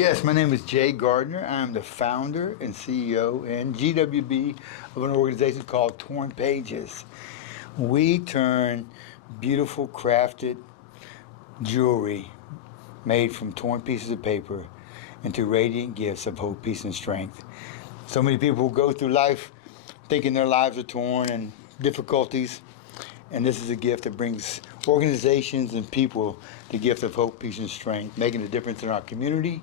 Yes, my name is Jay Gardner. I'm the founder and CEO and GWB of an organization called Torn Pages. We turn beautiful crafted jewelry made from torn pieces of paper into radiant gifts of hope, peace, and strength. So many people go through life thinking their lives are torn and difficulties, and this is a gift that brings organizations and people the gift of hope, peace, and strength, making a difference in our community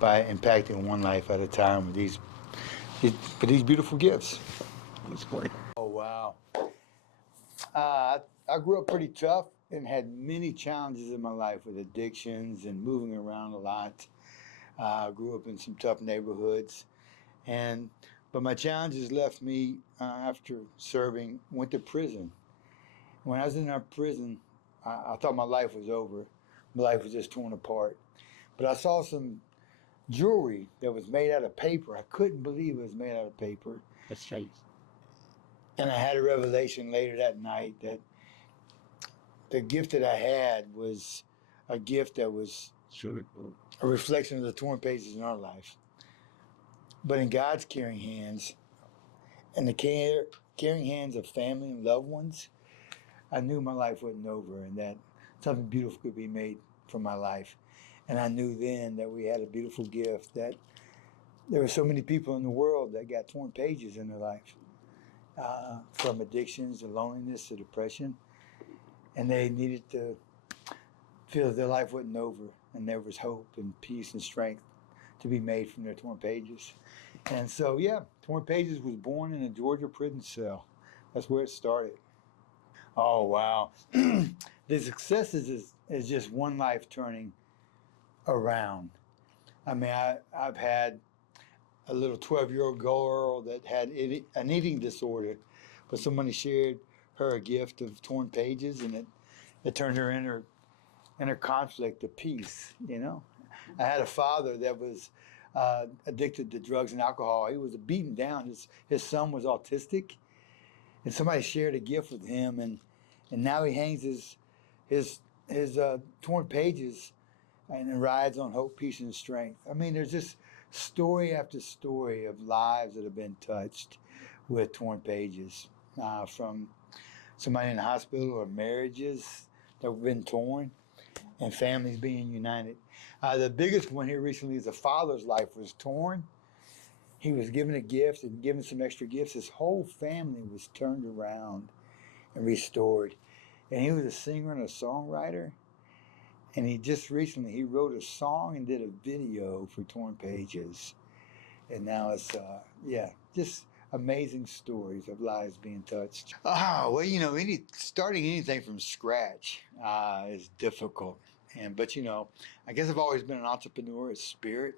by impacting one life at a time with these beautiful gifts. That's great. Oh, wow. I grew up pretty tough and had many challenges in my life with addictions and moving around a lot. I grew up in some tough neighborhoods, and but my challenges left me after serving. Went to prison. When I was in our prison, I thought my life was over. My life was just torn apart. But I saw some jewelry that was made out of paper. I couldn't believe it was made out of paper. That's right. And I had a revelation later that night that the gift that I had was a gift that was Sure. a reflection of the torn pages in our life. But in God's caring hands and the caring hands of family and loved ones, I knew my life wasn't over and that something beautiful could be made from my life. And I knew then that we had a beautiful gift, that there were so many people in the world that got torn pages in their life, from addictions to loneliness to depression. And they needed to feel that their life wasn't over and there was hope and peace and strength to be made from their torn pages. And so, yeah, Torn Pages was born in a Georgia prison cell. That's where it started. Oh, wow. The success is just one life turning around. I mean, I've had a little 12-year-old girl that had an eating disorder, but somebody shared her a gift of torn pages, and it turned her inner conflict to peace, you know. I had a father that was addicted to drugs and alcohol. He was beaten down. His son was autistic, and somebody shared a gift with him, and now he hangs his torn pages and rides on hope, peace, and strength. I mean, there's just story after story of lives that have been touched with torn pages, from somebody in the hospital or marriages that have been torn and families being united. The biggest one here recently is a father's life was torn. He was given a gift and given some extra gifts. His whole family was turned around and restored. And he was a singer and a songwriter. And he just recently, he wrote a song and did a video for Torn Pages. And now it's, just amazing stories of lives being touched. Well, you know, starting anything from scratch is difficult. But I guess I've always been an entrepreneur at spirit.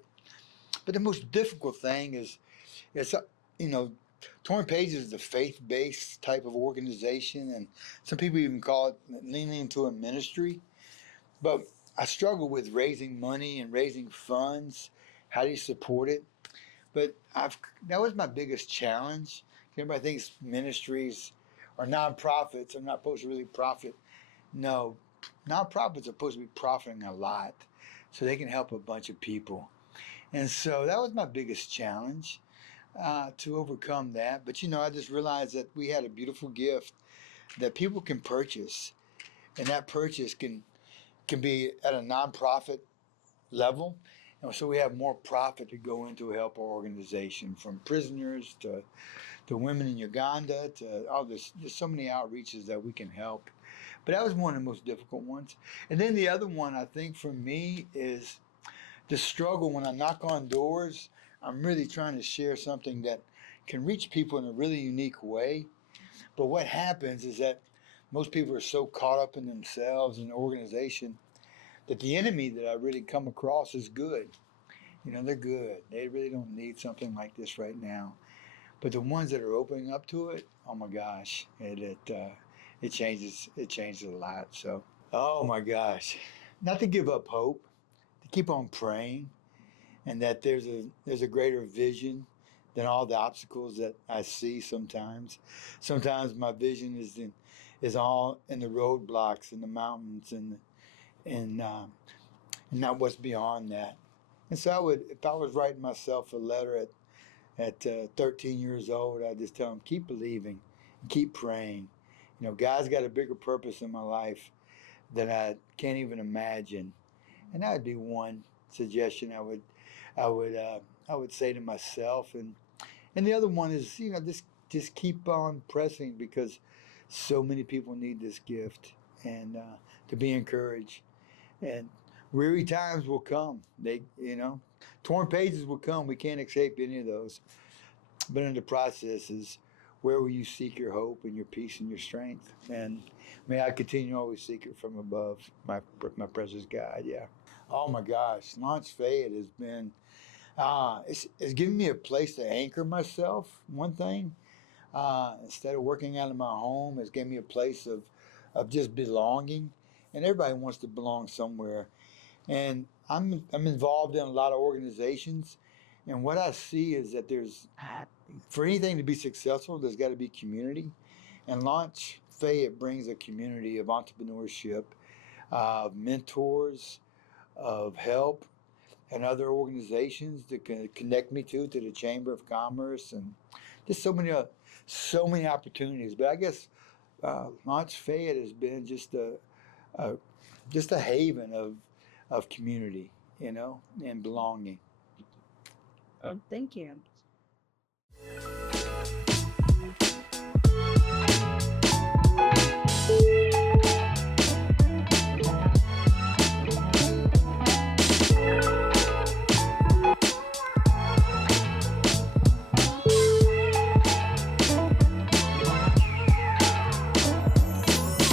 But the most difficult thing is, Torn Pages is a faith-based type of organization, and some people even call it leaning into a ministry. But I struggle with raising money and raising funds. How do you support it? But that was my biggest challenge. Everybody thinks ministries or nonprofits are not supposed to really profit. No, nonprofits are supposed to be profiting a lot so they can help a bunch of people. And so that was my biggest challenge, to overcome that. But I just realized that we had a beautiful gift that people can purchase, and that purchase can be at a nonprofit level. And so we have more profit to go into to help our organization, from prisoners to women in Uganda to all this. There's so many outreaches that we can help. But that was one of the most difficult ones. And then the other one, I think, for me is the struggle when I knock on doors. I'm really trying to share something that can reach people in a really unique way. But what happens is that most people are so caught up in themselves and the organization that the enemy that I really come across is good. They're good. They really don't need something like this right now. But the ones that are opening up to it, oh my gosh, it changes a lot. So, oh my gosh, not to give up hope, to keep on praying, and that there's a greater vision than all the obstacles that I see sometimes. Sometimes my vision is all in the roadblocks and the mountains and not what's beyond that. And so I would, if I was writing myself a letter at 13 years old, I'd just tell them, keep believing, keep praying. You know, God's got a bigger purpose in my life that I can't even imagine. And that would be one suggestion I would say to myself. And the other one is, you know, just keep on pressing, because so many people need this gift, and to be encouraged. And weary times will come. Torn pages will come. We can't escape any of those. But in the process is where will you seek your hope and your peace and your strength? And may I continue to always seek it from above, my precious God. Yeah. Oh my gosh, Launch Fayette has been it's given me a place to anchor myself. One thing, instead of working out of my home, it's given me a place of just belonging. And everybody wants to belong somewhere. And I'm involved in a lot of organizations, and what I see is that there's, for anything to be successful, there's got to be community. And Launch Fayette brings a community of entrepreneurship, mentors, of help, and other organizations that can connect me to the Chamber of Commerce, and just so many opportunities. But I guess Launch Fayette has been a just a haven of community, and belonging. Thank you.